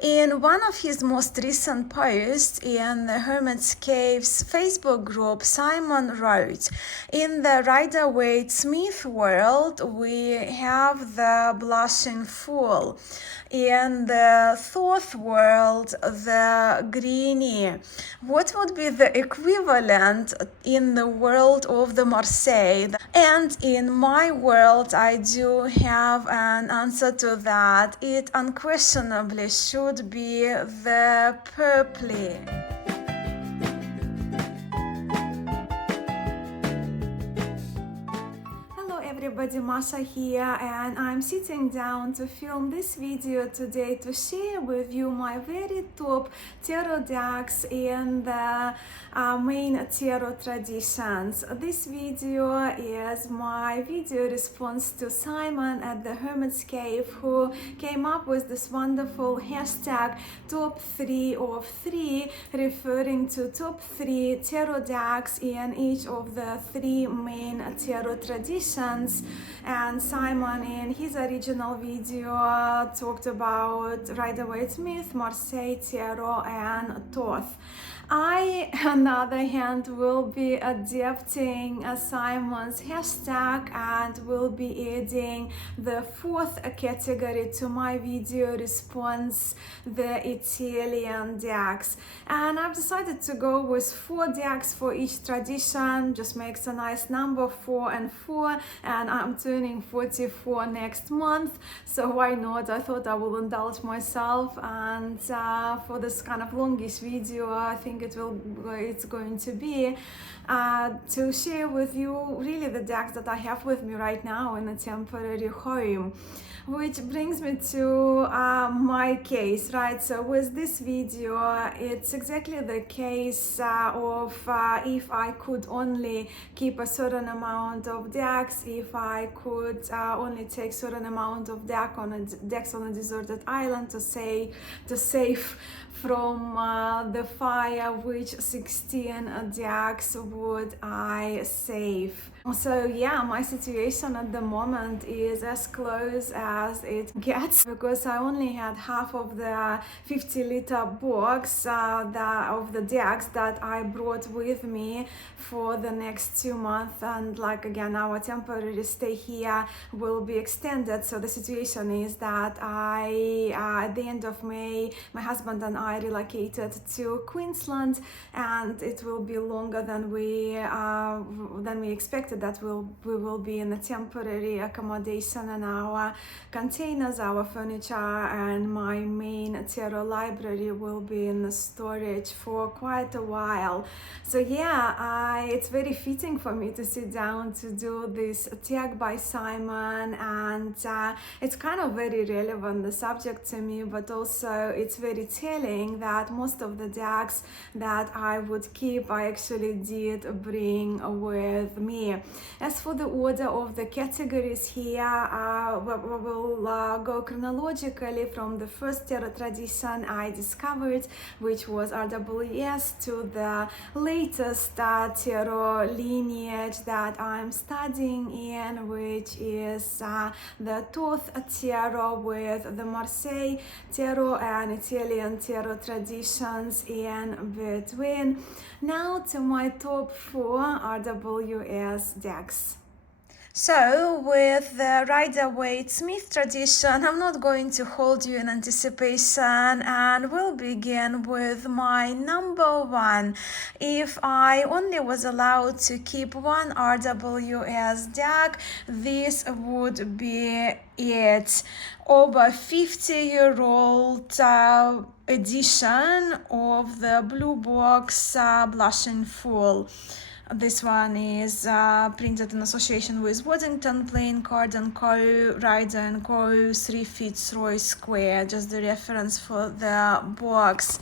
In one of his most recent posts in the Hermit's Caves Facebook group, Simon wrote, "In the Rider-Waite-Smith world, we have the blushing fool. In the Thoth world, the greenie. What would be the equivalent in the world of the Marseille?" And in my world, I do have an answer to that. It unquestionably should be the purpley. Everybody, Mascha here, and I'm sitting down to film this video today to share with you my very top tarot decks in the main tarot traditions. This video is my video response to Simon at the Hermit's Cave, who came up with this wonderful hashtag top 3 of 3, referring to top 3 tarot decks in each of the 3 main tarot traditions. And Simon, in his original video, talked about Rider-Waite-Smith, Marseille, Tarot, and Thoth. I, on the other hand, will be adapting Simon's hashtag and will be adding the 4th category to my video response, the Italian decks. And I've decided to go with 4 decks for each tradition, just makes a nice number, 4 and 4, and I'm turning 44 next month, so why not? I thought I will indulge myself, and for this kind of longish video, I think it's going to be to share with you really the decks that I have with me right now in a temporary home. Which brings me to my case, right? So with this video, it's exactly the case of if I could only keep a certain amount of decks, if I could only take certain amount of decks on a deserted island to save from the fire, which 16 decks would I save? So yeah, my situation at the moment is as close as it gets, because I only had half of the 50-liter box of the decks that I brought with me for the next 2 months, and like again, our temporary stay here will be extended. So the situation is that at the end of May, my husband and I relocated to Queensland, and it will be longer than we expected. That we will be in a temporary accommodation, and our containers, our furniture, and my main tarot library will be in storage for quite a while. So yeah, it's very fitting for me to sit down to do this tag by Simon, and it's kind of very relevant, the subject, to me, but also it's very telling that most of the decks that I would keep, I actually did bring with me. As for the order of the categories here, we will go chronologically from the first tarot tradition I discovered, which was RWS, to the latest tarot lineage that I'm studying in, which is the Thoth tarot, with the Marseille tarot and Italian tarot traditions in between. Now to my top 4 RWS decks. So with the Rider-Waite-Smith tradition, I'm not going to hold you in anticipation, and we'll begin with my number 1. If I only was allowed to keep one RWS deck, this would be it. Over 50-year-old edition of the blue box Blushing Fool. This one is printed in association with Waddington, Playing Card & Co., Rider & Co., 3 Fitzroy Square, just the reference for the box.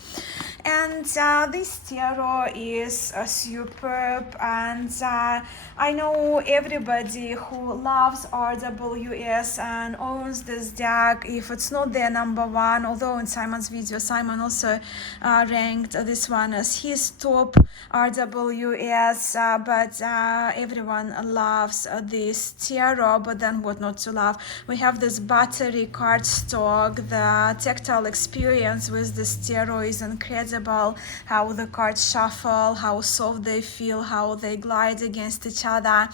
And this tarot is superb, and I know everybody who loves RWS and owns this deck, if it's not their number 1, although in Simon's video, Simon also ranked this one as his top RWS but everyone loves this tarot. But then what not to love? We have this battery card stock. The tactile experience with this tarot is incredible. How the cards shuffle, how soft they feel, how they glide against each other.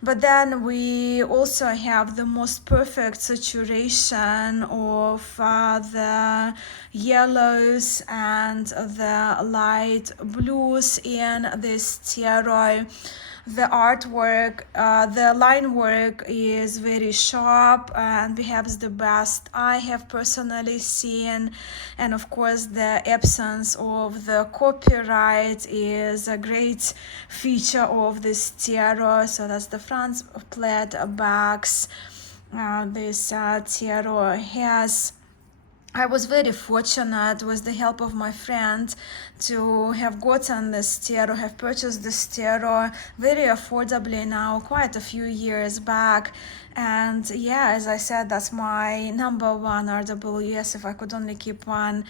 But then we also have the most perfect saturation of the yellows and the light blues in this tarot. The artwork, the line work is very sharp and perhaps the best I have personally seen. And of course, the absence of the copyright is a great feature of this tarot. So that's the front plaid backs this tarot has. I was very fortunate with the help of my friend to have gotten this tarot, have purchased this tarot very affordably now, quite a few years back. And yeah, as I said, that's my number one RWS. If I could only keep one,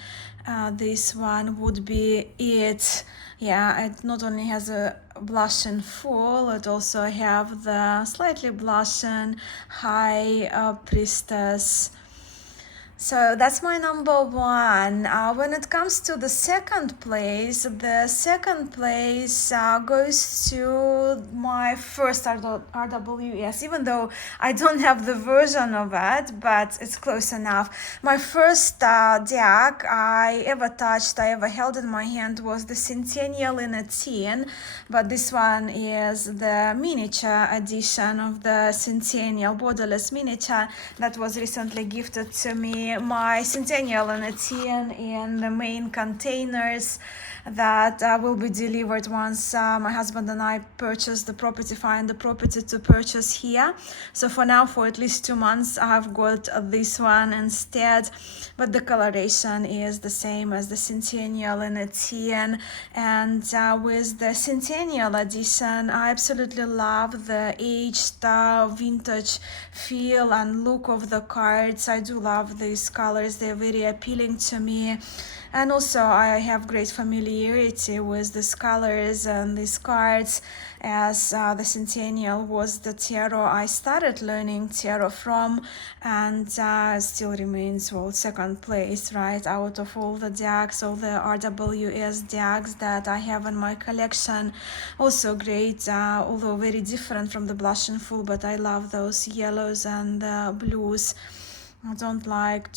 this one would be it. Yeah, it not only has a blush in full, it also have the slightly blushing high priestess. So that's my number one. When it comes to the second place goes to my first RWS, even though I don't have the version of it, but it's close enough. My first deck I ever held in my hand was the Centennial in a Tin, but this one is the miniature edition of the Centennial borderless miniature that was recently gifted to me. My Centennial in a Tin in the main containers that will be delivered once my husband and I purchase the property, find the property to purchase here. So for now, for at least 2 months, I've got this one instead, but the coloration is the same as the Centennial in a Tin. And with the Centennial edition, I absolutely love the aged vintage feel and look of the cards. I do love these colors, they're very appealing to me. And also I have great familiarity with these colors and these cards, as the Centennial was the tarot I started learning tarot from, and still remains, well, second place, right, out of all the decks, all the RWS decks that I have in my collection. Also great, although very different from the blush and full, but I love those yellows and blues. I don't like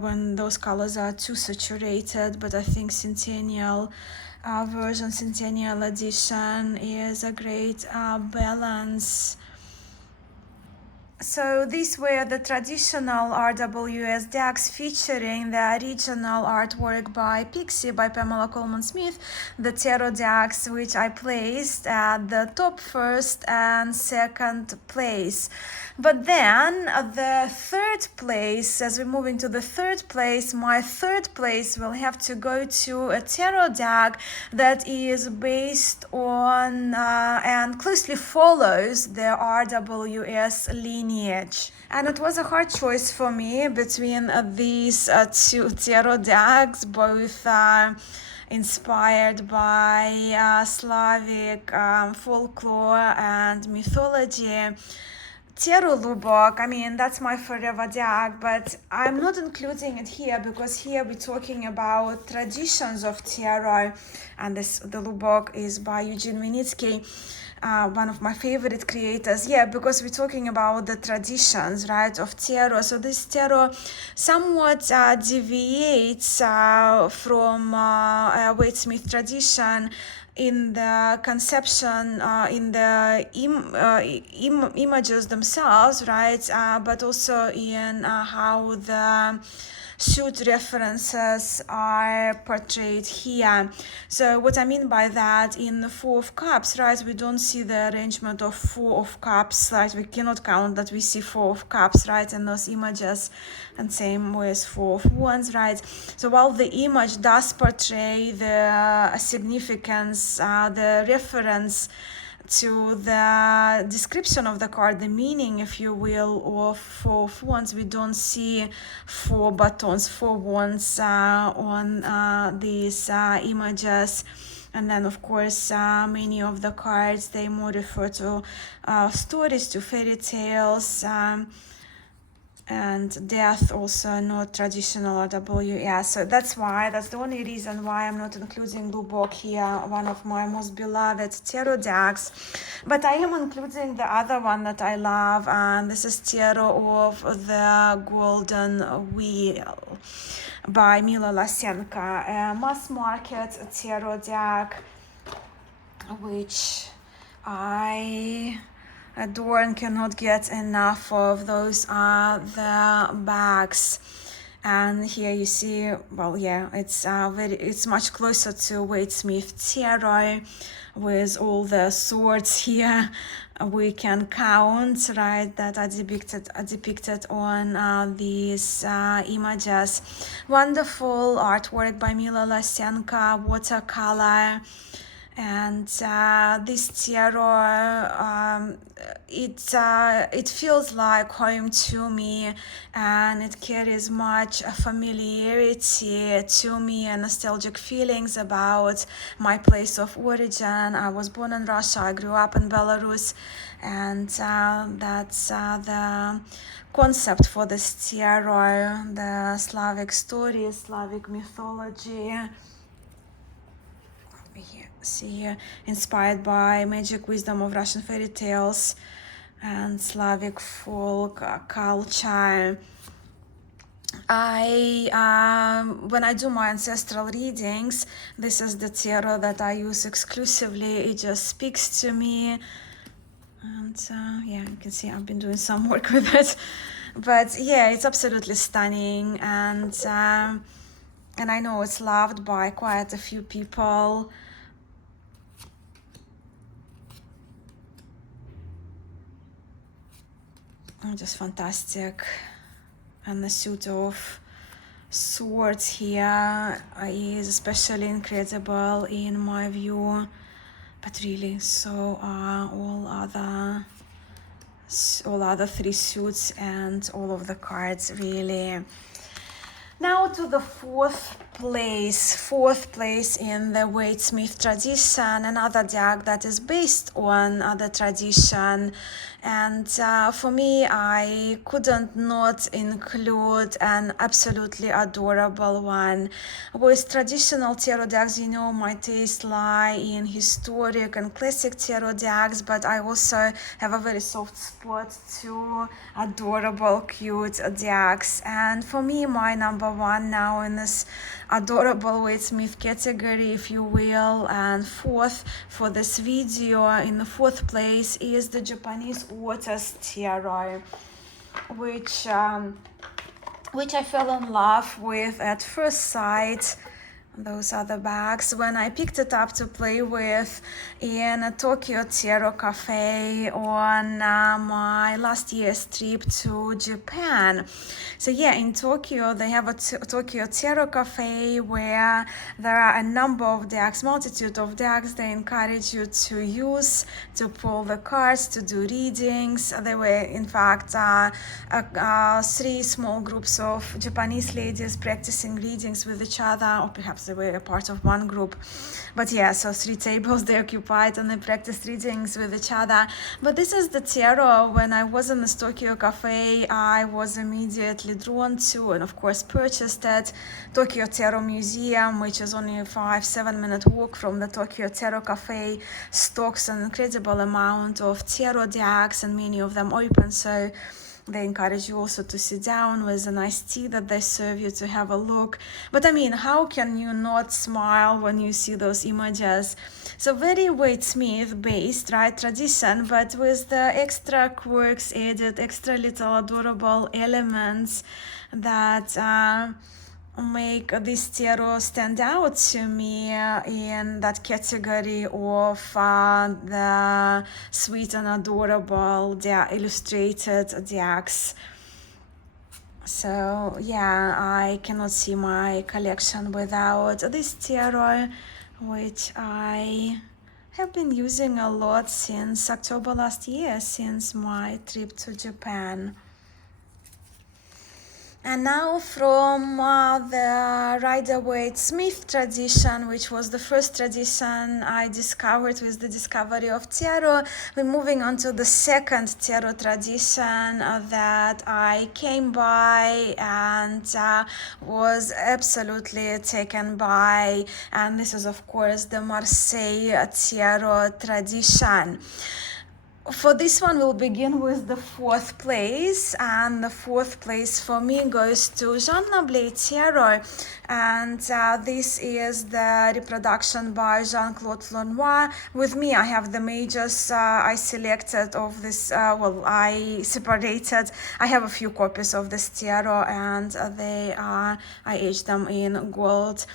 when those colors are too saturated, but I think Centennial version, Centennial edition is a great balance. So these were the traditional RWS decks featuring the original artwork by Pixie, by Pamela Coleman Smith, the tarot decks which I placed at the top first and second place. But then the third place, as we move into the third place, my third place will have to go to a tarot deck that is based on and closely follows the RWS lineage. And it was a hard choice for me between these two tarot decks, both inspired by Slavic folklore and mythology. Tarot Lubok, I mean, that's my forever deck, but I'm not including it here because here we're talking about traditions of tarot, and the Lubok is by Eugene Vinitsky, one of my favorite creators. Yeah, because we're talking about the traditions, right, of tarot. So this tarot somewhat deviates from Waite Smith tradition in the conception, in the images themselves, right, but also in how the shoot references are portrayed here. So what I mean by that, in the Four of Cups, right, we don't see the arrangement of Four of Cups, right, we cannot count that we see Four of Cups, right, in those images, and same with Four of Wands, right. So while the image does portray the significance, the reference to the description of the card, the meaning, if you will, of Four of Wands, we don't see four buttons, four wands on these images. And then, of course, many of the cards, they more refer to stories, to fairy tales, and death, also not traditional RWS. So that's the only reason why I'm not including Lubok here, one of my most beloved tarot decks. But I am including the other one that I love, and this is Tarot of the Golden Wheel by Mila Lasenka, a mass market tarot deck, which I adore and cannot get enough of. Those are the bags, and here you see, well, yeah, it's much closer to Wade Smith Tarot, with all the swords here we can count, right, that are depicted on these images. Wonderful artwork by Mila Lasenka, watercolor. And this tarot, it feels like home to me, and it carries much familiarity to me and nostalgic feelings about my place of origin. I was born in Russia, I grew up in Belarus, and that's the concept for this tarot, the Slavic stories, Slavic mythology. Here, see here, inspired by magic wisdom of Russian fairy tales and Slavic folk culture. When I do my ancestral readings, this is the tarot that I use exclusively. It just speaks to me, and yeah, you can see I've been doing some work with it. But yeah, it's absolutely stunning, and I know it's loved by quite a few people. Just fantastic. And the suit of swords here is especially incredible in my view, but really so are all other three suits and all of the cards, really. Now to the fourth place in the Wade Smith tradition, another deck that is based on the tradition. And for me, I couldn't not include an absolutely adorable one. With traditional tarot decks, you know, my taste lie in historic and classic tarot decks, but I also have a very soft spot to adorable, cute decks. And for me, my number one now in this adorable Wade Smith category, if you will, and fourth for this video, in the fourth place, is the Japanese Waters Tarot, which I fell in love with at first sight. Those are the bags when I picked it up to play with in a Tokyo Tarot Cafe on my last year's trip to Japan. So yeah, in Tokyo they have a Tokyo Tarot Cafe where there are a number of decks, multitude of decks they encourage you to use, to pull the cards, to do readings. There were in fact three small groups of Japanese ladies practicing readings with each other, or perhaps they were a part of one group, but yeah, so three tables they occupied and they practiced readings with each other. But this is the tarot when I was in this Tokyo Cafe I was immediately drawn to, and of course purchased it. Tokyo Tarot Museum, which is only a 5-7 minute walk from the Tokyo Tarot Cafe, stocks an incredible amount of tarot decks, and many of them open, so they encourage you also to sit down with a nice tea that they serve you to have a look. But I mean, how can you not smile when you see those images? So very Wade Smith based, right, tradition, but with the extra quirks added, extra little adorable elements that make this tarot stand out to me in that category of the sweet and adorable illustrated decks. So yeah, I cannot see my collection without this tarot, which I have been using a lot since October last year, since my trip to Japan. And now from the Rider-Waite-Smith tradition, which was the first tradition I discovered with the discovery of tarot, we're moving on to the second tarot tradition that I came by and was absolutely taken by. And this is, of course, the Marseille tarot tradition. For this one, we'll begin with the fourth place, and the fourth place for me goes to Jean Nablet Tarot, and this is the reproduction by Jean-Claude Flournoy. With me, I have the majors I selected of this, I separated. I have a few copies of this tarot, and I aged them in gold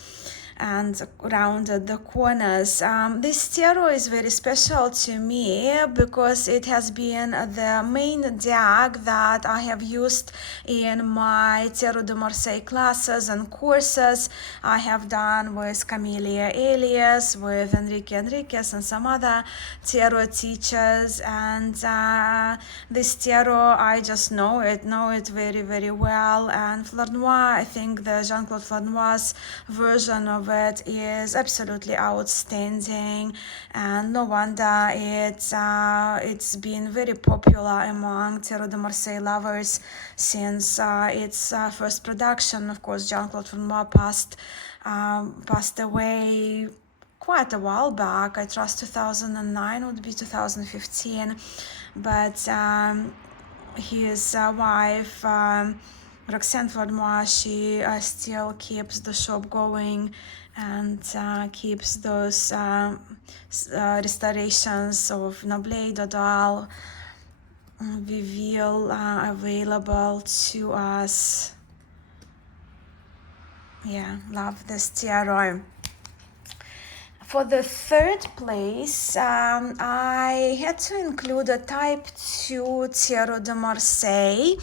and rounded the corners. This tarot is very special to me because it has been the main deck that I have used in my Tarot de Marseille classes and courses I have done with Camelia Elias, with Enrique Enriquez, and some other tarot teachers. And this tarot, I just know it very, very well. And Flournoy, I think the Jean-Claude Flournoy's version of it is absolutely outstanding, and no wonder it's been very popular among Tarot de Marseille lovers since its first production. Of course, Jean-Claude Flournoy passed away quite a while back. I trust 2009 would be 2015, but his wife Roxane Flournoy, she still keeps the shop going and keeps those restorations of Nablet, Dodal, Vivial available to us. Yeah, love this tarot. For the third place, I had to include a type 2 Tarot de Marseille.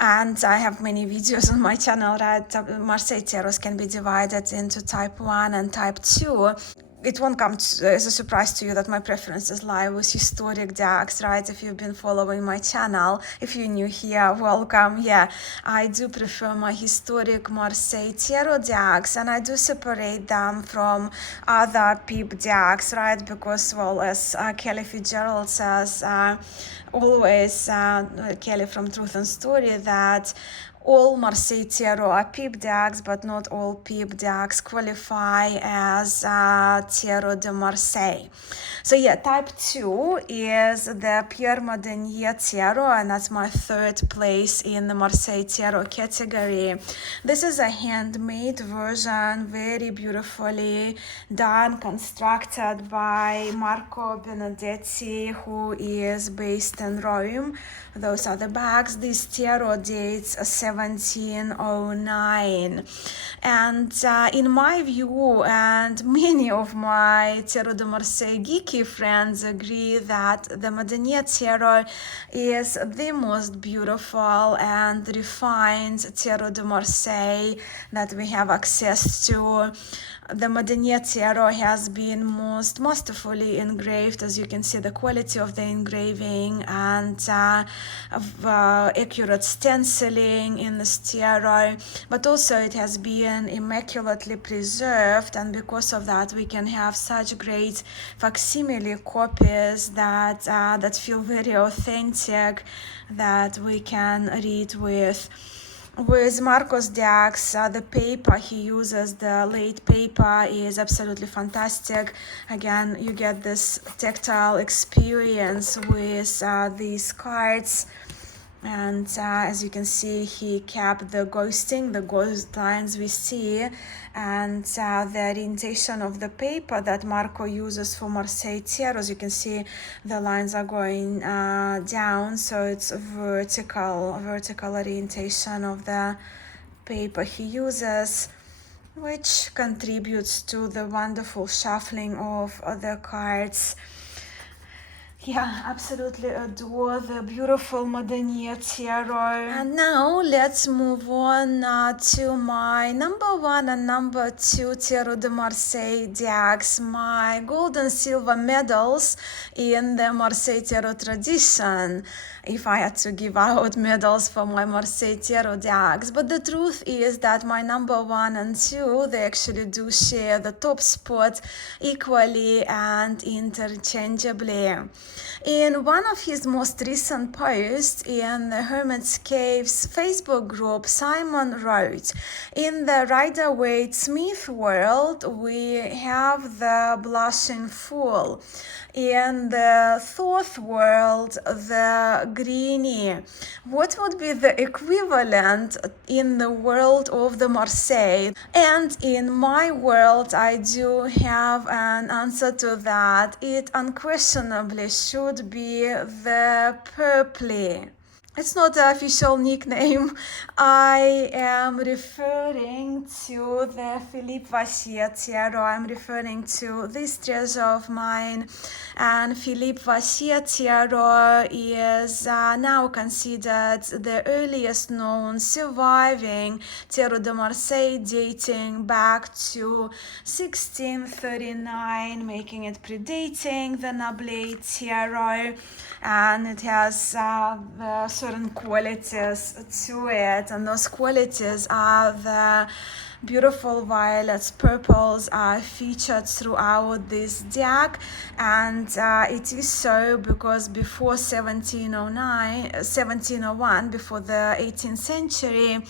And I have many videos on my channel, right? Marseille tarots can be divided into type 1 and type 2. It won't come as a surprise to you that my preferences lie with historic decks, right? If you've been following my channel, if you're new here, welcome. Yeah, I do prefer my historic Marseille tarot decks, and I do separate them from other peep decks, right? Because, well, as Kelly Fitzgerald says, always, Kelly from Truth and Story, that all Marseille Tarot are peep decks, but not all peep decks qualify as Tarot de Marseille. So yeah, type 2 is the Pierre Madenier Tarot, and that's my third place in the Marseille Tarot category. This is a handmade version, very beautifully done, constructed by Marco Benedetti, who is based in Rome. Those are the bags. This tarot dates 1709. And in my view, and many of my Tarot de Marseille geeky friends agree, that the Madenier Tarot is the most beautiful and refined Tarot de Marseille that we have access to. The Madenier Tarot has been most masterfully engraved, as you can see the quality of the engraving, and accurate stenciling in this tarot, but also it has been immaculately preserved, and because of that we can have such great facsimile copies that feel very authentic, that we can read with. With Marco's decks, the paper he uses, the late paper, is absolutely fantastic. Again, you get this tactile experience with these cards. And as you can see, he kept the ghosting, the ghost lines we see, and the orientation of the paper that Marco uses for Marseille Tarot. As you can see, the lines are going down, so it's a vertical orientation of the paper he uses, which contributes to the wonderful shuffling of the cards. Yeah, absolutely adore the beautiful Modenier Tarot. And now let's move on to my number 1 and number 2 Tarot de Marseille decks, my gold and silver medals in the Marseille Tarot tradition, if I had to give out medals for my Marseille Tarot decks. But the truth is that my number 1 and 2, they actually do share the top spot equally and interchangeably. In one of his most recent posts in the Hermit's Caves Facebook group, Simon wrote, "In the Rider-Waite-Smith world, we have the blushing fool. In the Thoth world, the greenie. What would be the equivalent in the world of the Marseille?" And in my world, I do have an answer to that. It unquestionably should be the purpley. It's not the official nickname. I am referring to the Philippe Vachier Tarot. I'm referring to this treasure of mine. And Philippe Vachier Tarot is now considered the earliest known surviving Tarot de Marseille, dating back to 1639, making it predating the Nablet Tarot. And it has certain qualities to it, and those qualities are the beautiful violets, purples are featured throughout this deck, and it is so because before 1701, before the 18th century,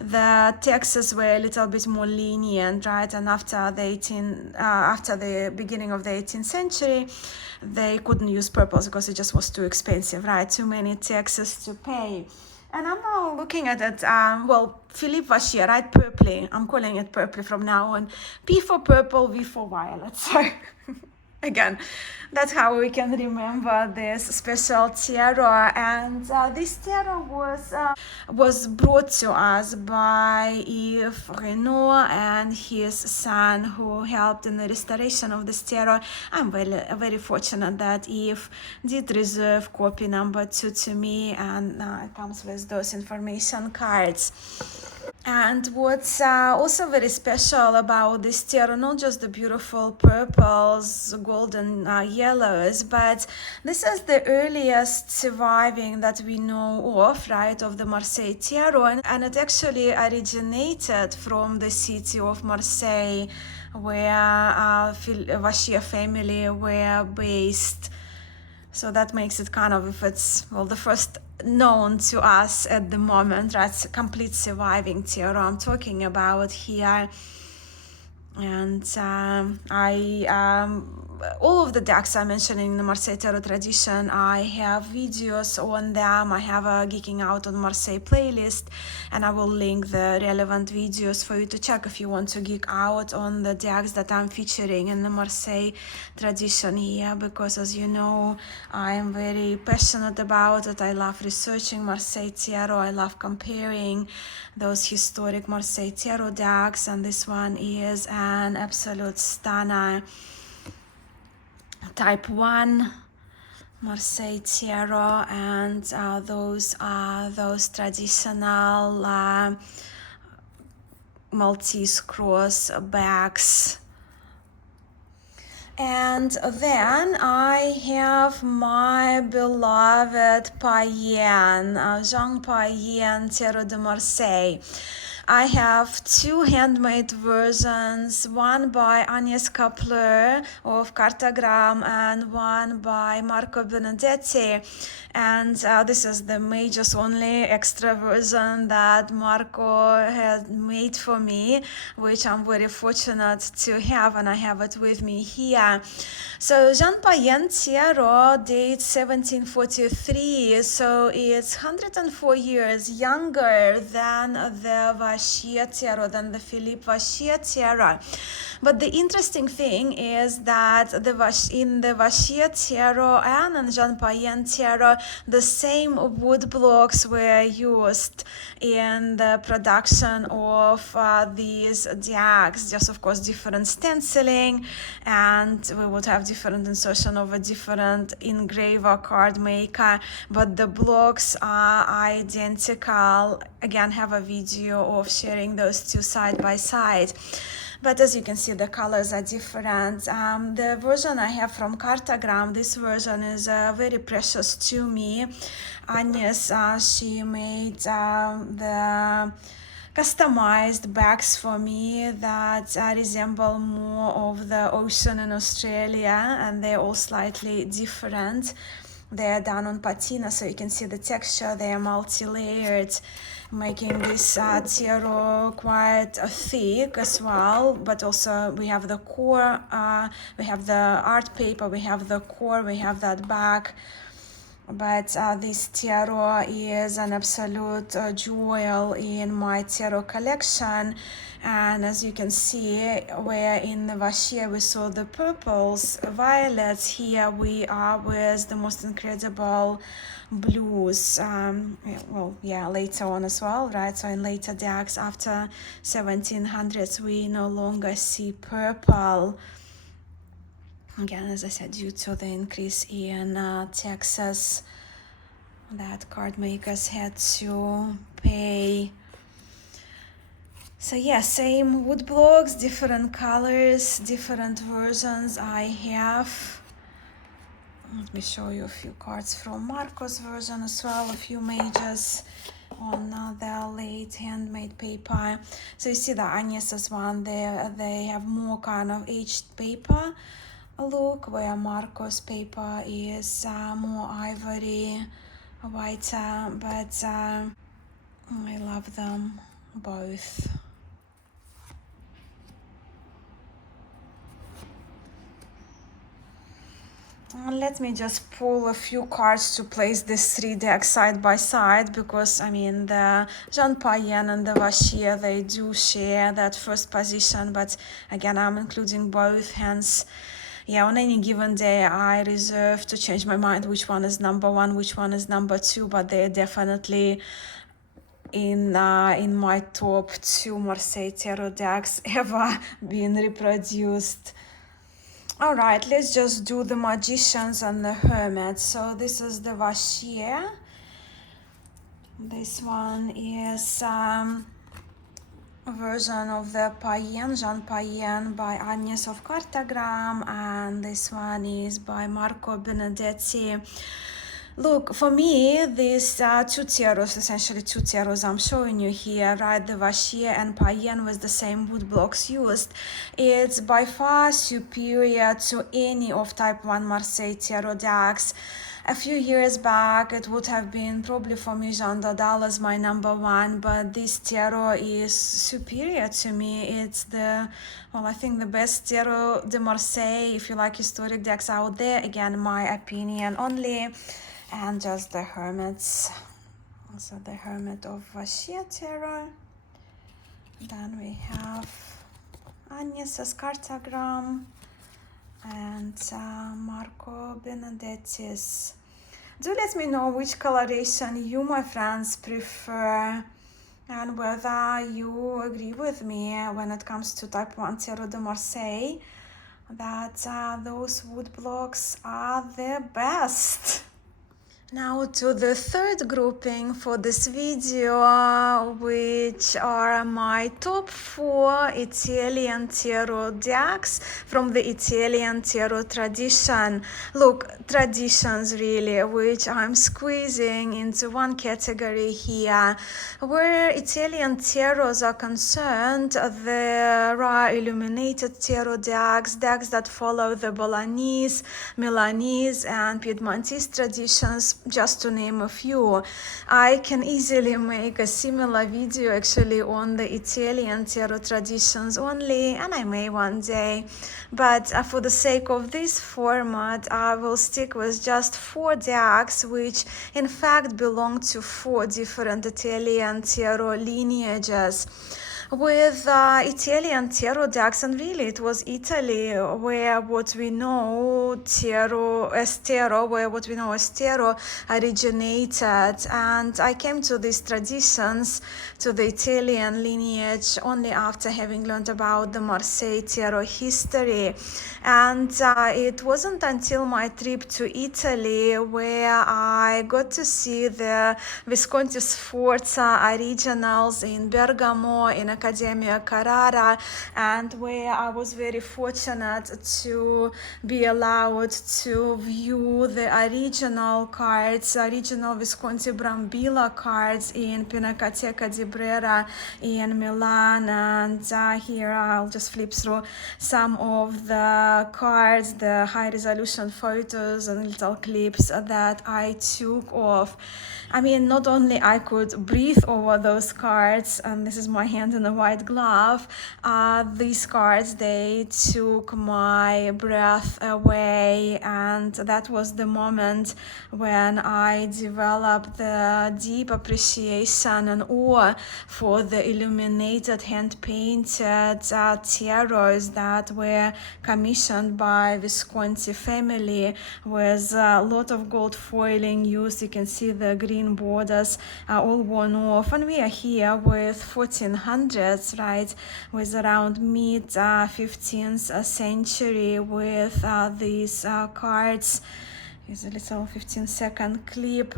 the texts were a little bit more lenient, right? And after the beginning of the 18th century, they couldn't use purples because it just was too expensive, right? Too many taxes to pay. And I'm now looking at it, Philippe Vachier, right? Purpley. I'm calling it purpley from now on. P for purple, V for violet. So again, that's how we can remember this special tarot. And this tarot was brought to us by Yves Renaud and his son, who helped in the restoration of this tarot. I'm very fortunate that Yves did reserve copy number 2 to me, and it comes with those information cards. And what's also very special about this tarot, not just the beautiful purples, golden yellows, but this is the earliest surviving that we know of, right, of the Marseille tarot, and it actually originated from the city of Marseille, where Vachier family were based. So that makes it kind of, if it's, the first known to us at the moment, right? It's a complete surviving tarot I'm talking about here. And all of the decks I'm mentioning in the Marseille Tarot tradition, I have videos on them. I have a Geeking Out on Marseille playlist, and I will link the relevant videos for you to check if you want to geek out on the decks that I'm featuring in the Marseille tradition here, because as you know, I am very passionate about it. I love researching Marseille Tarot. I love comparing those historic Marseille Tarot decks, and this one is an absolute stunner. Type 1 Marseille Tarot, and those are those traditional Maltese cross backs. And then I have my beloved Payen, Jean Payen Tarot de Marseille. I have 2 handmade versions, one by Agnès Kapler of Cartagram and one by Marco Benedetti. And this is the Majors Only extra version that Marco had made for me, which I'm very fortunate to have, and I have it with me here. So Jean Payen Tarot dates 1743, so it's 104 years younger than the Vachier Tarot than the Philippe Vachier Tarot. But the interesting thing is that in the Vachier Tarot and in Jean Payen Tarot, the same wood blocks were used in the production of these decks, just of course different stenciling, and we would have different insertion of a different engraver card maker, but the blocks are identical. Again, have a video of sharing those two side by side. But as you can see, the colors are different. The version I have from Cartagram, this version is very precious to me. Agnes, she made the customized bags for me that resemble more of the ocean in Australia, and they're all slightly different. They're done on patina, so you can see the texture. They are multi-layered, making this tarot quite thick as well. But also we have the core, we have the art paper, we have the core, we have that back. But this tarot is an absolute jewel in my tarot collection. And as you can see, where in the Vachier we saw the purples, violets, here we are with the most incredible blues. Later on as well, right? So in later decks after 1700s, we no longer see purple. Again, as I said, due to the increase in taxes that card makers had to pay. So yeah, same wood blocks, different colors, different versions I have. Let me show you a few cards from Marco's version as well, a few mages on the late handmade paper. So you see the Agnes's one there, they have more kind of aged paper look, where Marco's paper is more ivory, whiter, but I love them both. Let me just pull a few cards to place these three decks side by side, because I mean the Jean Payen and the Vachier, they do share that first position, but again I'm including both, hence on any given day I reserve to change my mind which one is number one, which one is number two, but they're definitely in my top 2 Marseille Tarot decks ever been reproduced. All right, let's just do the Magicians and the Hermit. So this is the Vachier. This one is a version of the Payen, Jean Payen by Agnes of Cartagram, and this one is by Marco Benedetti. Look, for me, these two tarots, essentially two tarots I'm showing you here, right, the Vachier and Payen with the same wood blocks used, it's by far superior to any of Type 1 Marseille tarot decks. A few years back, it would have been probably for me Jean Dodal as my number one, but this tarot is superior to me. It's I think the best Tarot de Marseille, if you like historic decks out there. Again, my opinion only. And just the Hermits. Also the Hermit of Vachier Tarot. Then we have Agnes's Cartagram and Marco Benedetti's. Do let me know which coloration you, my friends, prefer, and whether you agree with me when it comes to Type 1 Tarot de Marseille that those wood blocks are the best. Now to the third grouping for this video, which are my top 4 Italian tarot decks from the Italian tarot tradition. Look, traditions really, which I'm squeezing into one category here. Where Italian tarots are concerned, there are illuminated tarot decks that follow the Bolognese, Milanese and Piedmontese traditions, just to name a few. I can easily make a similar video actually on the Italian tarot traditions only, and I may one day, but for the sake of this format I will stick with just 4 decks, which in fact belong to 4 different Italian tarot lineages. With Italian tarot decks, and really it was Italy where what we know as tarot originated, and I came to these traditions, to the Italian lineage, only after having learned about the Marseille tarot history. And it wasn't until my trip to Italy where I got to see the Visconti Sforza originals in Bergamo, in Accademia Carrara, and where I was very fortunate to be allowed to view the original cards, original Visconti Brambilla cards in Pinacoteca di Brera in Milan. And here I'll just flip through some of the cards, the high resolution photos and little clips that I took of. I mean, not only I could breathe over those cards, and this is my hand in a white glove, these cards, they took my breath away, and that was the moment when I developed the deep appreciation and awe for the illuminated hand-painted tarots that were commissioned by Visconti family, with a lot of gold foiling used. You can see the green borders are all worn off, and we are here with 1400s, right, with around mid 15th century with these cards. Here's a little 15-second clip.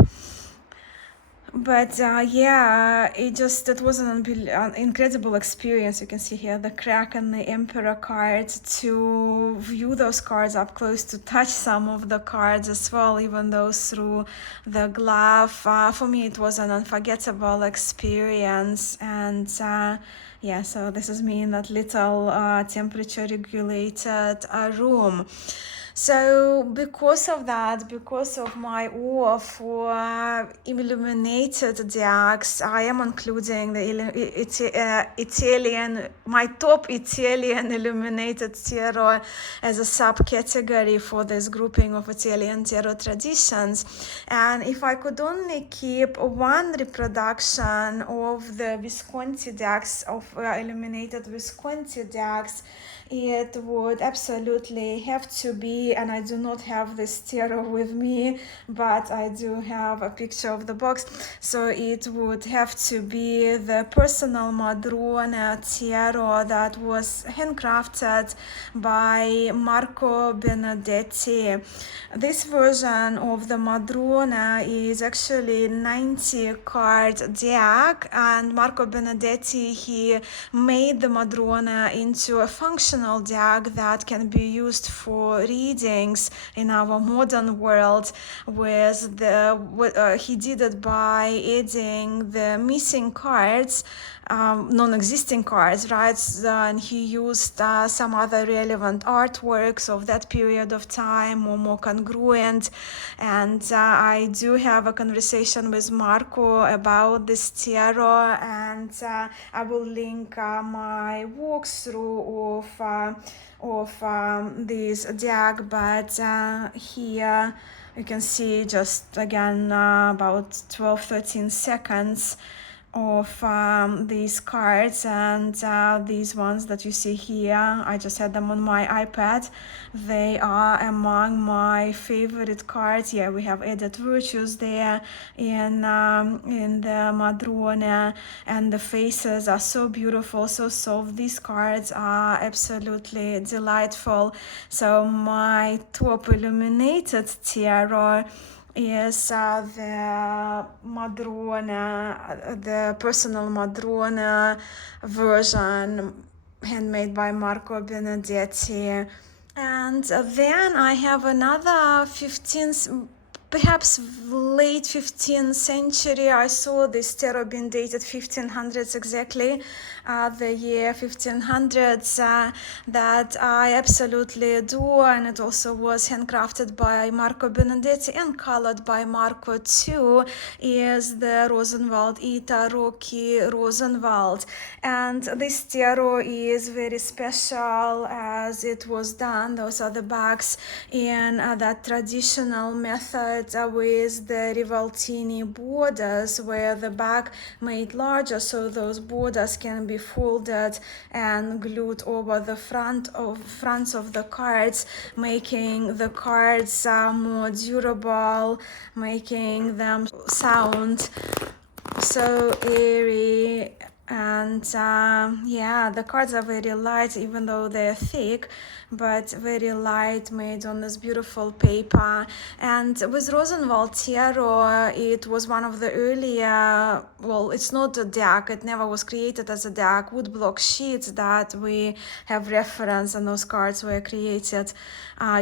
But it was an incredible experience. You can see here the crack and the emperor cards, to view those cards up close, to touch some of the cards as well, even though through the glove. For me it was an unforgettable experience. And so this is me in that little temperature regulated room. So because of that, because of my awe for illuminated decks, I am including my top Italian illuminated tarot as a subcategory for this grouping of Italian tarot traditions. And if I could only keep one reproduction of the Visconti decks, of illuminated Visconti decks, it would absolutely have to be, and I do not have this tarot with me, but I do have a picture of the box, so it would have to be the personal Madrona tarot that was handcrafted by Marco Benedetti. This version of the Madrona is actually 90 card deck, and Marco Benedetti, he made the Madrona into a functional deck that can be used for readings in our modern world. He did it by adding the missing cards, non-existing cards, right? And he used some other relevant artworks of that period of time, more congruent. And I do have a conversation with Marco about this tarot, and I will link my walkthrough of this deck. But here you can see just again about 12-13 seconds of these cards, and these ones that you see here, I just had them on my iPad. They are among my favorite cards. Yeah, we have added virtues there in the Madrona, and the faces are so beautiful, so soft. These cards are absolutely delightful. So my top illuminated tarot is the Madrona, the personal Madrona version, handmade by Marco Benedetti. And then I have another 15th, perhaps late 15th century. I saw this tarot being dated 1500s exactly, the year 1500s that I absolutely adore, and it also was handcrafted by Marco Benedetti and colored by Marco too, is the Rosenwald Ita Rocky Rosenwald. And this tarot is very special as it was done, those are the bags, in that traditional method with the rivoltini borders, where the bag made larger so those borders can be folded and glued over the fronts of the cards, making the cards more durable, making them sound so airy. And yeah, the cards are very light, even though they're thick, but very light, made on this beautiful paper. And with Rosenwald Tarot, it was one of the earlier, well, it's not a deck, it never was created as a deck, woodblock sheets that we have reference, and those cards were created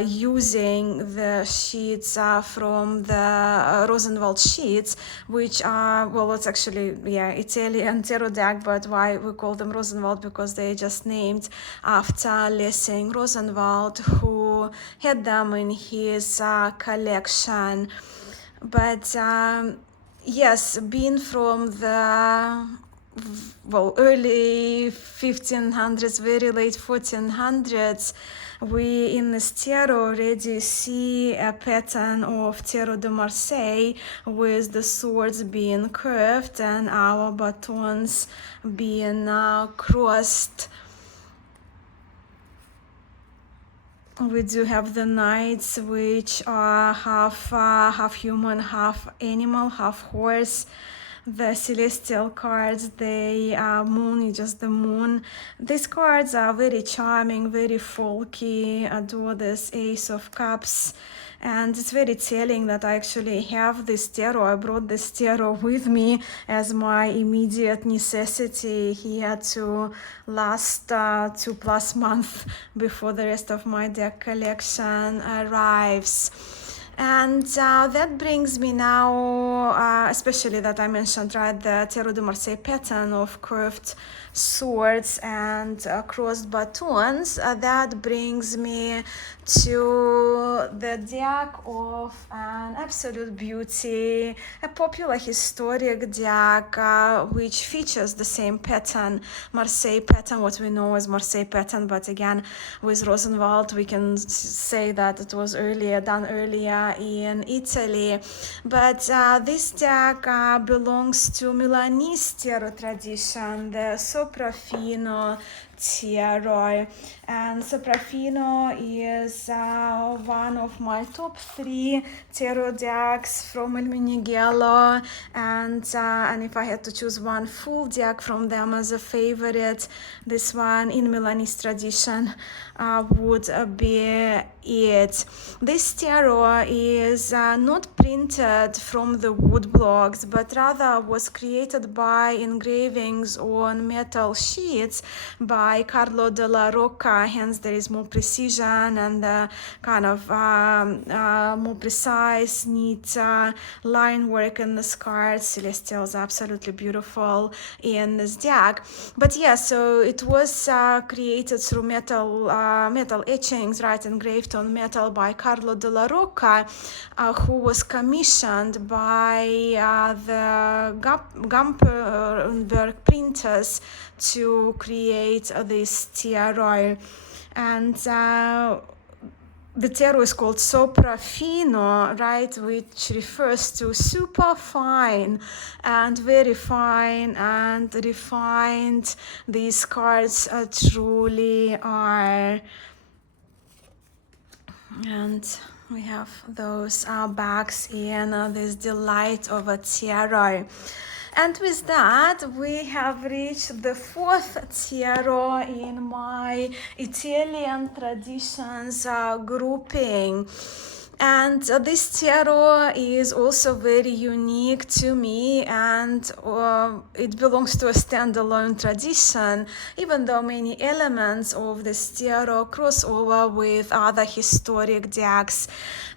using the sheets from the Rosenwald sheets, which are, well, it's actually, yeah, Italian tarot deck, but why we call them Rosenwald, because they just named after Lessing Rosenwald, who had them in his collection. But yes, being from the early 1500s, very late 1400s, we in this tarot already see a pattern of Tarot de Marseille, with the swords being curved and our batons being crossed. We do have the knights, which are half human, half animal, half horse. The celestial cards, they are moon, just the moon. These cards are very charming, very folky. Adore this Ace of Cups. And it's very telling that I actually have this tarot. I brought this tarot with me as my immediate necessity here to last 2+ months before the rest of my deck collection arrives. And that brings me now, especially that I mentioned, right, the Tarot de Marseille pattern of curved swords and crossed batons. That brings me to the deck of an absolute beauty, a popular historic deck which features the same pattern, Marseille pattern, what we know as Marseille pattern, but again, with Rosenwald, we can say that it was done earlier in Italy. But this deck belongs to Milanese tarot tradition, the Sopraffino tarot, and Sopraffino is one of my top 3 tarot decks from Il Meneghello, and if I had to choose one full deck from them as a favorite, this one in Milanese tradition would be it. This tarot is not printed from the wood blocks, but rather was created by engravings on metal sheets by Carlo della Rocca, hence there is more precision and kind of more precise, neat line work in this card. Celestials are absolutely beautiful in this deck. But yeah, so it was created through metal etchings, right, engraved on metal by Carlo della Rocca, who was commissioned by the Gamperberg printers to create this tarot. And the tarot is called Sopraffino, right, which refers to super fine and very fine and refined. These cards truly are. And we have those bags in this delight of a tarot. And with that, we have reached the 4th tarot in my Italian traditions grouping. And this tarot is also very unique to me, and it belongs to a standalone tradition, even though many elements of this tarot cross over with other historic decks.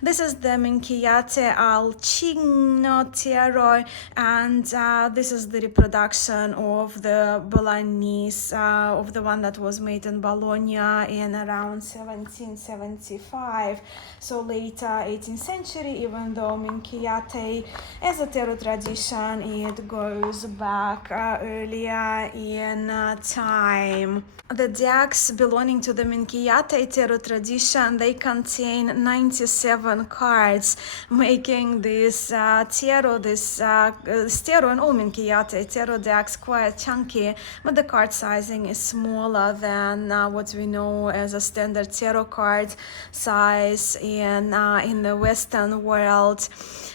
This is the Minchiate al Cigno tarot, and this is the reproduction of the Bolognese, of the one that was made in Bologna in around 1775, so later 18th century, even though Minchiate as a tarot tradition, it goes back earlier in time. The decks belonging to the Minchiate tarot tradition, they contain 97 cards, making this tarot, this tarot and all Minchiate tarot decks quite chunky, but the card sizing is smaller than what we know as a standard tarot card size in the Western world.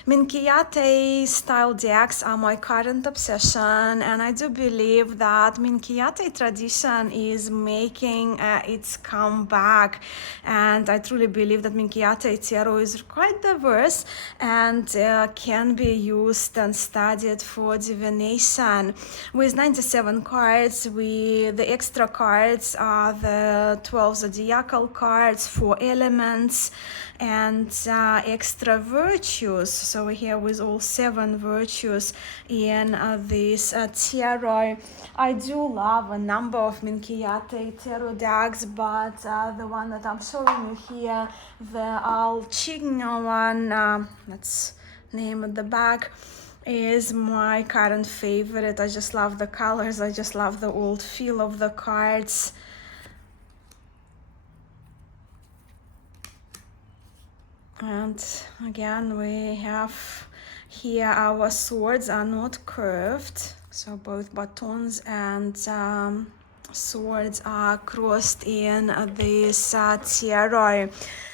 Minchiate style decks are my current obsession, and I do believe that Minchiate tradition is making its comeback, and I truly believe that Minchiate tarot is quite diverse and can be used and studied for divination. With 97 cards, the extra cards are the 12 zodiacal cards, 4 elements, and extra virtues. So we're here with all 7 virtues in this tarot. I do love a number of Minchiate tarot decks, but the one that I'm showing you here, the Al Cigno one, that's name at the back, is my current favorite. I just love the colors, I just love the old feel of the cards. And again, we have here our swords are not curved, so both batons and swords are crossed in this tarot.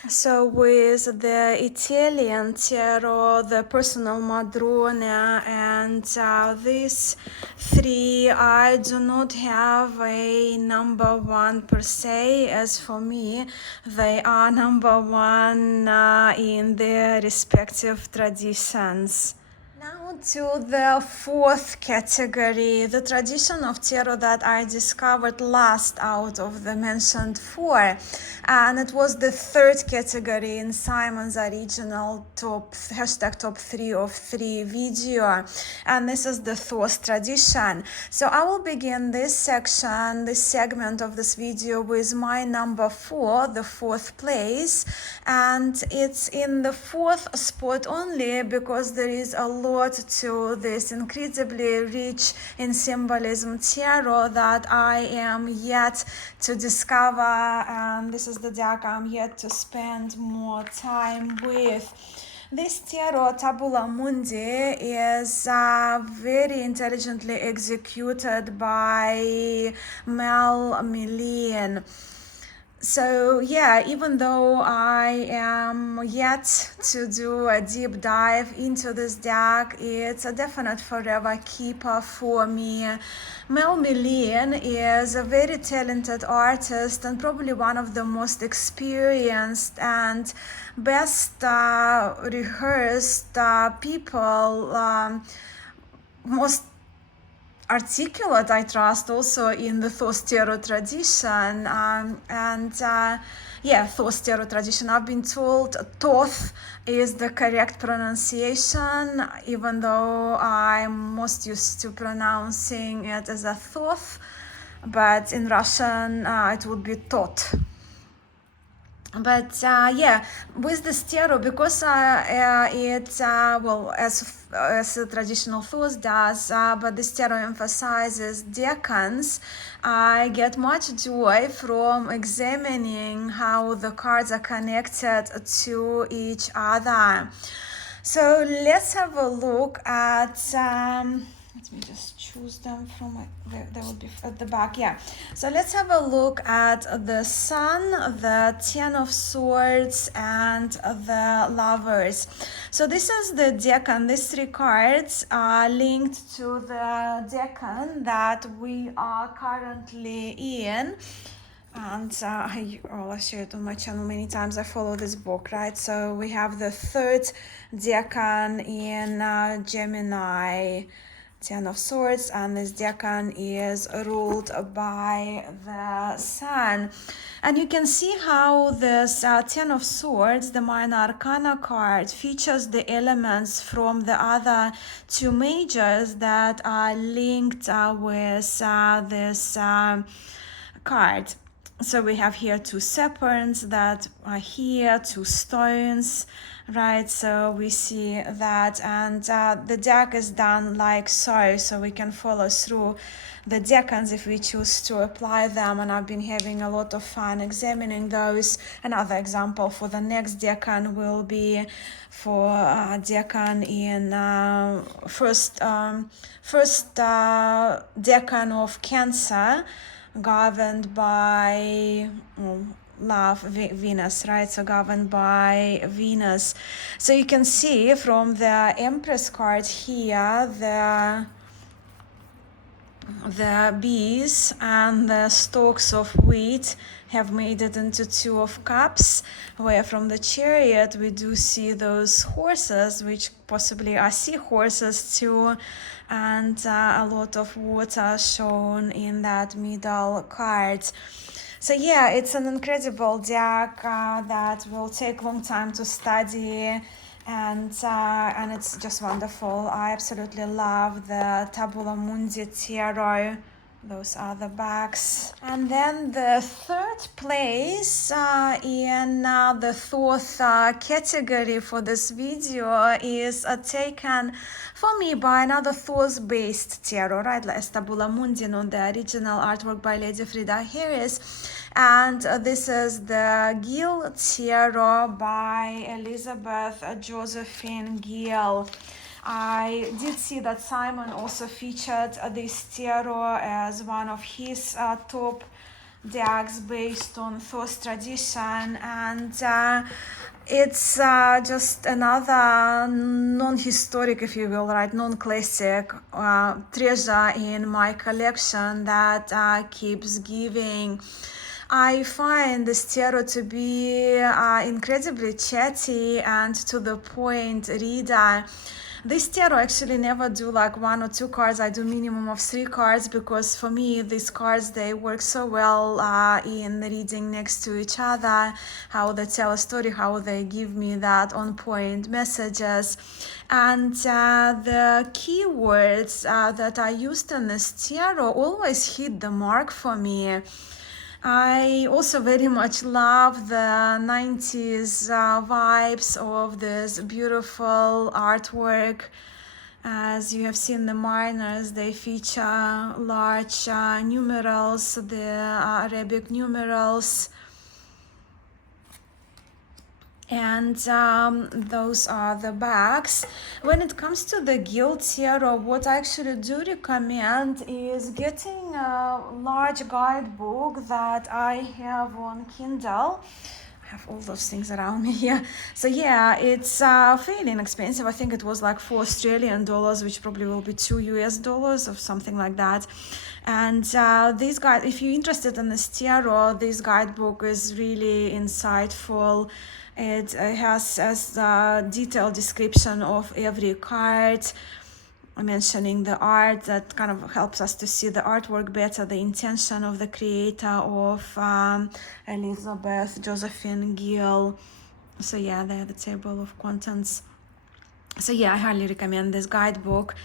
So with the Italian tarot, the personal Madrona, and these 3, I do not have a number 1 per se. As for me, they are number 1 in their respective traditions. Now to the 4th category, the tradition of tarot that I discovered last out of the mentioned 4, and it was the 3rd category in Simon's original top 3 of 3 video, and this is the Thoth tradition. So I will begin this section, this segment of this video with my number 4, the 4th place, and it's in the 4th spot only because there is a lot to this incredibly rich in symbolism tarot that I am yet to discover, and this is the deck I'm yet to spend more time with. This tarot, Tabula Mundi, is very intelligently executed by Mel Millien. So yeah, even though I am yet to do a deep dive into this deck, it's a definite forever keeper for me. Mel Millien is a very talented artist and probably one of the most experienced and best rehearsed people, most articulate, I trust, also in the Thoth tarot tradition, Thoth tarot tradition. I've been told Thoth is the correct pronunciation, even though I'm most used to pronouncing it as a Thoth, but in Russian it would be Thoth. But with this tarot, because as a traditional Thoth does, but this tarot emphasizes decans, I get much joy from examining how the cards are connected to each other. So let's have a look at let me just choose them from they will be at the back. So let's have a look at the Sun, the 10 of Swords, and the Lovers. So this is the decan. These 3 cards are linked to the decan that we are currently in. And I'll show it on my channel many times. I follow this book, right? So we have the third decan in Gemini, Ten of Swords, and this decan is ruled by the Sun. And you can see how this Ten of Swords, the Minor Arcana card, features the elements from the other two majors that are linked with this card. So we have here two serpents that are here, two stones, right? So we see that, and the deck is done like so we can follow through the decans if we choose to apply them, and I've been having a lot of fun examining those. Another example for the next decan will be for decan in first decan of Cancer, governed by love, Venus, right? So governed by Venus. So you can see from the Empress card here, the bees and the stalks of wheat have made it into Two of Cups, where from the Chariot we do see those horses, which possibly are seahorses too, and a lot of water shown in that middle card. So yeah, it's an incredible deck that will take a long time to study, and it's just wonderful. I absolutely love the Tabula Mundi Tarot. Those are the backs. And then the third place in the Thoth category for this video is taken for me by another Thoth-based tarot, right? Like Tabula Mundi on the original artwork by Lady Frida Harris. And this is the Gill Tarot by Elizabeth Josephine Gill. I did see that Simon also featured this tarot as one of his top decks based on Thoth tradition, and it's just another non-historic, if you will, right, non-classic treasure in my collection that keeps giving. I find this tarot to be incredibly chatty and to the point reader. This tarot actually never do like one or two cards. I do minimum of 3 cards, because for me these cards, they work so well in reading next to each other, how they tell a story, how they give me that on point messages. And the keywords that are used in this tarot always hit the mark for me. I also very much love the 90s vibes of this beautiful artwork. As you have seen, the minors, they feature large numerals, the Arabic numerals. And those are the backs. When it comes to the Gill Tarot, what I actually do recommend is getting a large guidebook that I have on Kindle. I have all those things around me here. So yeah, it's fairly inexpensive. I think it was like $4 Australian, which probably will be $2 US or something like that. And this guide, if you're interested in this tarot, this guidebook is really insightful. It has a detailed description of every card, mentioning the art that kind of helps us to see the artwork better, the intention of the creator of Elizabeth Josephine Gill. So yeah, they're the table of contents. So yeah, I highly recommend this guidebook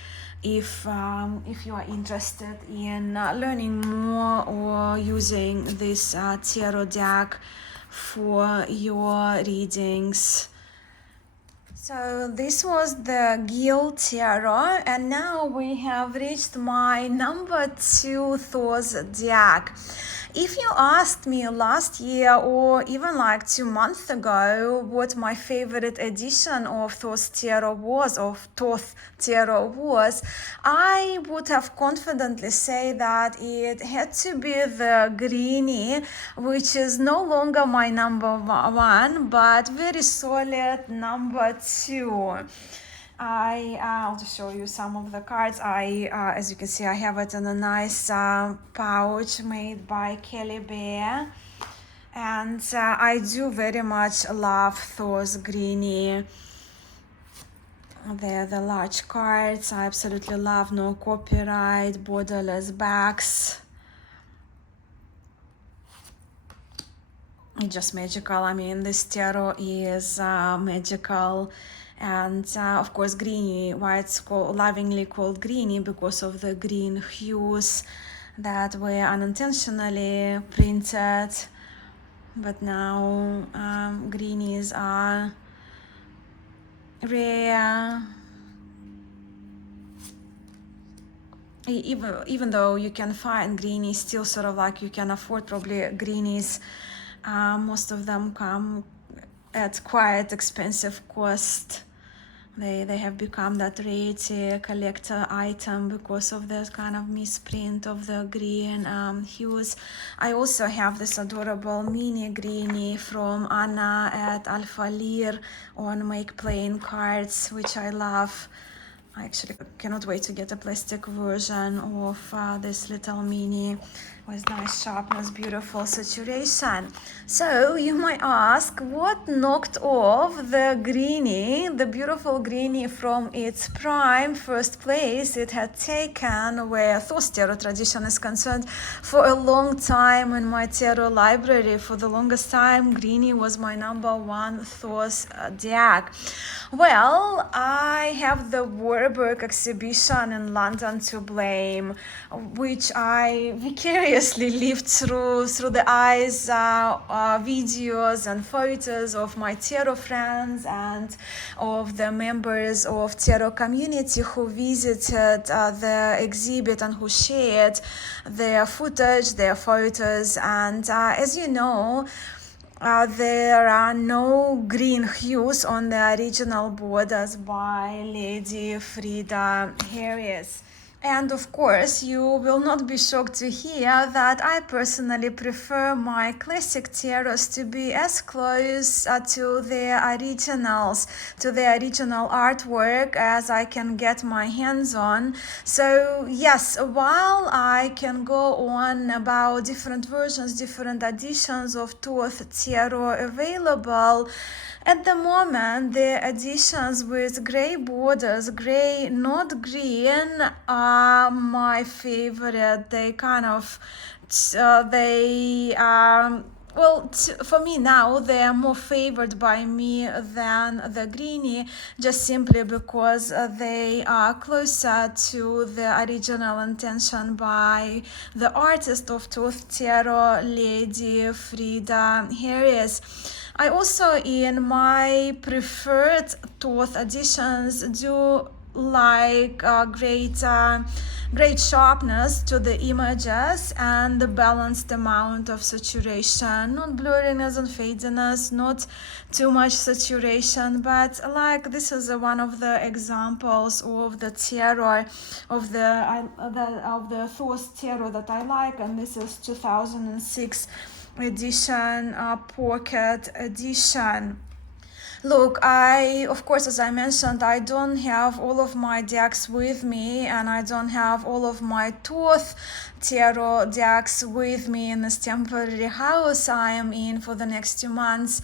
if you are interested in learning more or using this tarot deck for your readings. So this was the Gill Tarot, and now we have reached my number 2 Thoth deck. If you asked me last year or even like 2 months ago what my favorite edition of Thoth Tarot was, I would have confidently say that it had to be the Greenie, which is no longer my number 1, but very solid number 2. I'll just show you some of the cards. As you can see, I have it in a nice pouch made by Kelly Bear. And I do very much love Thoth Greenie. They're the large cards. I absolutely love no copyright, borderless backs. It's just magical. I mean, this tarot is magical. And of course, greenie, why it's lovingly called greenie, because of the green hues that were unintentionally printed. But now greenies are rare. Even though you can find greenies, still sort of like you can afford probably greenies. Most of them come at quite expensive cost. They have become that rarity collector item because of that kind of misprint of the green hues. I also have this adorable mini greenie from Anna at Alpha Lear on Make Plain cards, which I love. I actually cannot wait to get a plastic version of this little mini with nice sharpness, beautiful saturation. So you might ask, what knocked off the greenie, the beautiful greenie, from its prime first place it had taken where Thoth tarot tradition is concerned? For a long time in my tarot library, for the longest time, greenie was my #1 Thoth deck. Well, I have the Warburg exhibition in London to blame, which I vicariously lived through the eyes, videos and photos of my tarot friends and of the members of tarot community who visited the exhibit and who shared their footage, their photos. And as you know, there are no green hues on the original borders by Lady Frida Harris. And of course, you will not be shocked to hear that I personally prefer my classic tarots to be as close to their originals, to the original artwork as I can get my hands on. So yes, while I can go on about different versions, different editions of Thoth tarot available, at the moment, the editions with gray borders, gray, not green, are my favorite. They kind of, for me now, they are more favored by me than the greenie, just simply because they are closer to the original intention by the artist of Thoth tarot, Lady Frida Harris. I also, in my preferred Thoth editions, do like great sharpness to the images and the balanced amount of saturation, not blurriness and fadiness, not too much saturation, but like this is one of the examples of the tarot of the Thoth tarot that I like, and this is 2006 edition, pocket edition. Look, of course, as I mentioned, I don't have all of my decks with me, and I don't have all of my Thoth tarot decks with me in this temporary house I am in for the next 2 months.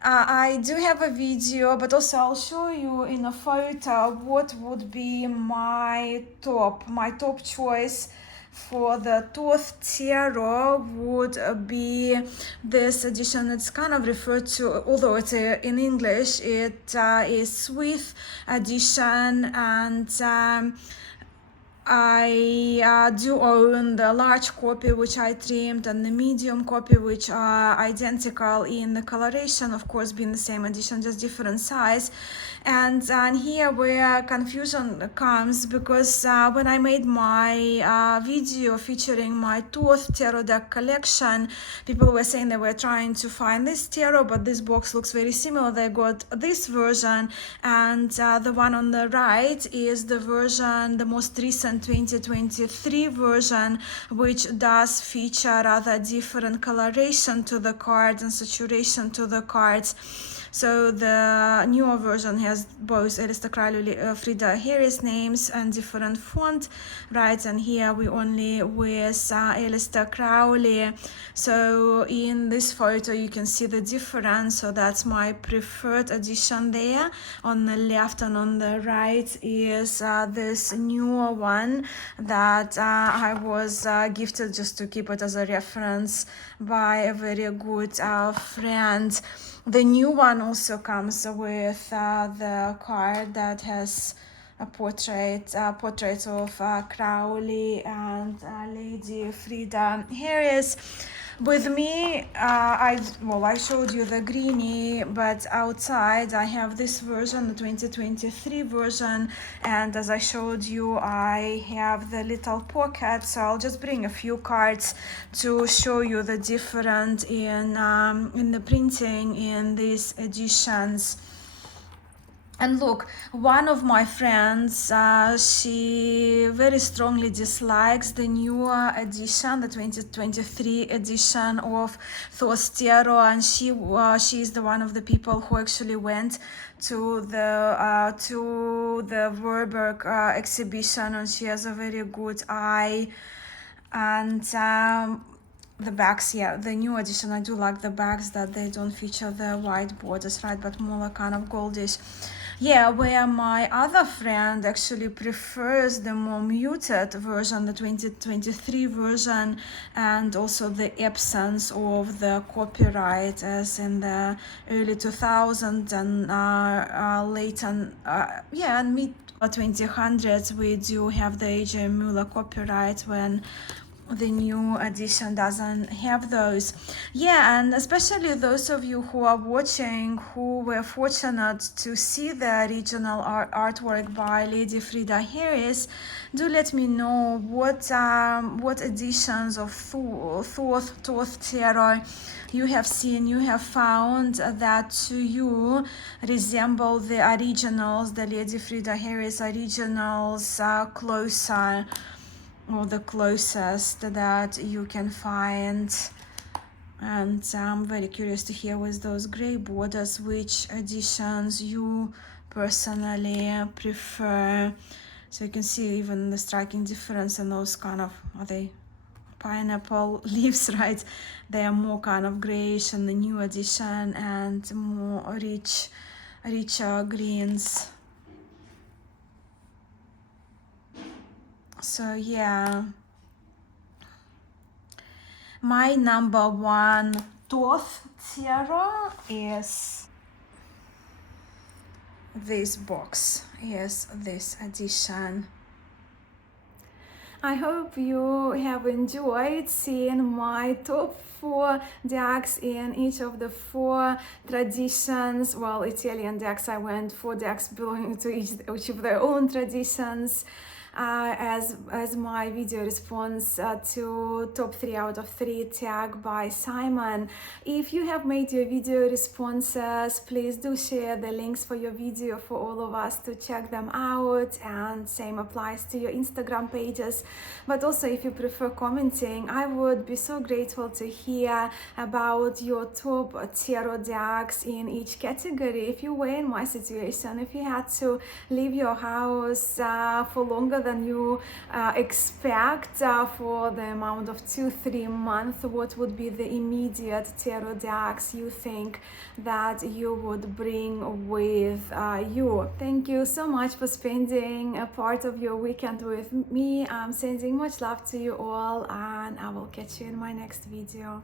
I do have a video, but also I'll show you in a photo what would be my top choice for the Thoth tarot would be this edition. It's kind of referred to, although it's in English, it is Swift edition, and I do own the large copy which I trimmed and the medium copy which are identical in the coloration, of course being the same edition, just different size. And here where confusion comes, because when I made my video featuring my Thoth tarot deck collection, people were saying they were trying to find this tarot, but this box looks very similar. They got this version, and the one on the right is the version, the most recent and 2023 version, which does feature rather different coloration to the cards and saturation to the cards. So the newer version has both Alistair Crowley, Frida Harris names and different font, right? And here we only with Alistair Crowley. So in this photo you can see the difference. So that's my preferred edition there. On the left and on the right is this newer one that I was gifted just to keep it as a reference by a very good friend. The new one also comes with the card that has a portrait of Crowley and Lady Frida Harris. With me, I showed you the greenie, but outside I have this version, the 2023 version, and as I showed you, I have the little pocket. So I'll just bring a few cards to show you the difference in the printing in these editions. And look, one of my friends, she very strongly dislikes the newer edition, the 2023 edition of Thoth Tarot, and she is the one of the people who actually went to the Warburg exhibition, and she has a very good eye. And the backs, yeah, the new edition, I do like the backs that they don't feature the white borders, right, but more like kind of goldish. Yeah, where my other friend actually prefers the more muted version, the 2023 version, and also the absence of the copyright as in the early 2000s and late and mid 2000s we do have the A.J. Muller copyright, when the new edition doesn't have those. Yeah, and especially those of you who are watching who were fortunate to see the original artwork by Lady Frida Harris, do let me know what editions of Thoth Tarot you have seen, you have found that to you resemble the originals, the Lady Frida Harris originals, closer, or the closest that you can find. And I'm very curious to hear with those gray borders which editions you personally prefer. So you can see even the striking difference in those kind of, are they pineapple leaves, right? They are more kind of grayish in the new edition and more richer greens. So yeah, my number one Thoth Tarot is this box, yes, this edition. I hope you have enjoyed seeing my top 4 decks in each of the 4 traditions. Well, Italian decks, I went 4 decks belonging to each of their own traditions. As my video response to top 3 out of 3 tag by Simon. If you have made your video responses, please do share the links for your video for all of us to check them out, and same applies to your Instagram pages. But also, if you prefer commenting, I would be so grateful to hear about your top tarot decks in each category. If you were in my situation, if you had to leave your house for longer than you expect for the amount of 2-3 months, what would be the immediate tarot decks you think that you would bring with you? Thank you so much for spending a part of your weekend with me. I'm sending much love to you all, and I will catch you in my next video.